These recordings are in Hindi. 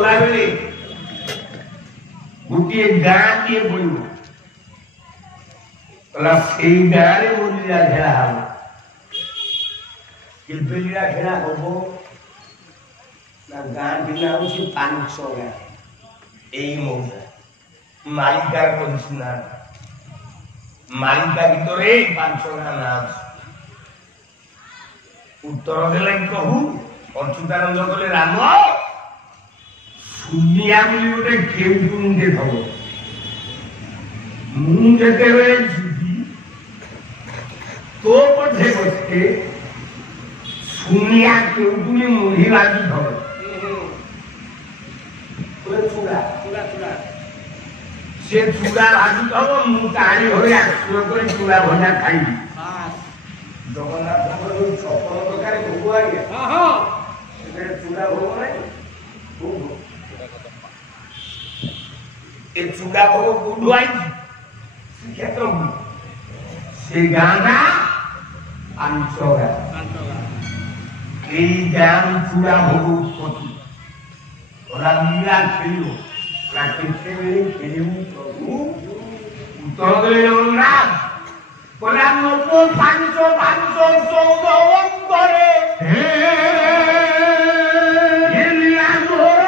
गला बेले गोटे गाँ टे पड़ो कला से गाँव में मुरलीला खेला हम किलपेलीला खेला हम ना गाँ टीला हूँ 500 गाँ यही मौजा मालिकार कमिशनर मालिका भितरे 500 गाँ नाम उत्तर देला कहू अच्युतानंद कहले राम सुनिया बोली गोटे केउटुनी थब मुझे तो पठे बसके सुनिया केउटुनी मुढ़ी बाजू थब चूड़ा चूड़ा चूड़ा से चूड़ा बाजू थब मु तारी घरे आश्रय कर चूड़ा भजा खाई जगन्नाथ छपन प्रकार भोग आगे चूड़ा भोग ना ये चूड़ा भोग कौटू आई से गाँव 500 गाँ चूड़ा भोग उत्पत्ति लीला खेल ना खेल प्रभु उत्तर देले जगन्नाथ बोला नको 500 14 ये लीला मोर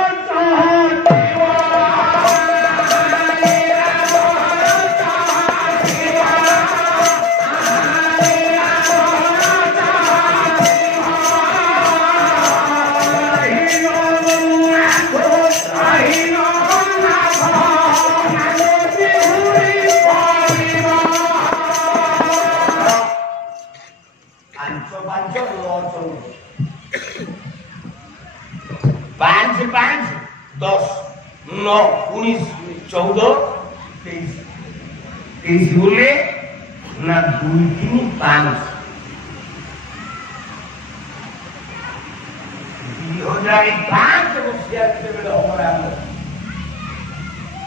पांच 10 9 19 14 23 बोले ना 2 3 5 2005 बसिया बेले हमरा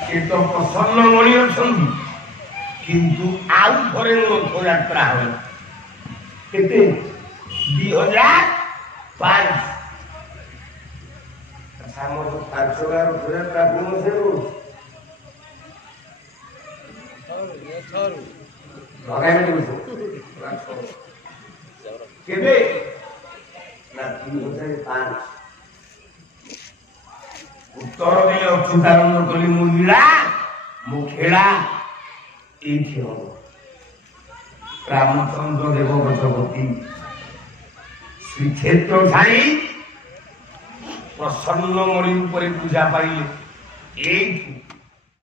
के तो प्रसन्न मणि अछंदी किंतु आउ थरे रथ यात्रा हो केते 2005 सामो 500 गार रथ यात्रा कोन से रो लगाय में देखो केबे ना 2005 उत्तर देले अच्युतानंद कली मुरलीला मो खेला एठी हो रामचंद्र देव गजपति श्री क्षेत्र छाई प्रसन्न मणि ऊपर पूजा पाइले एठी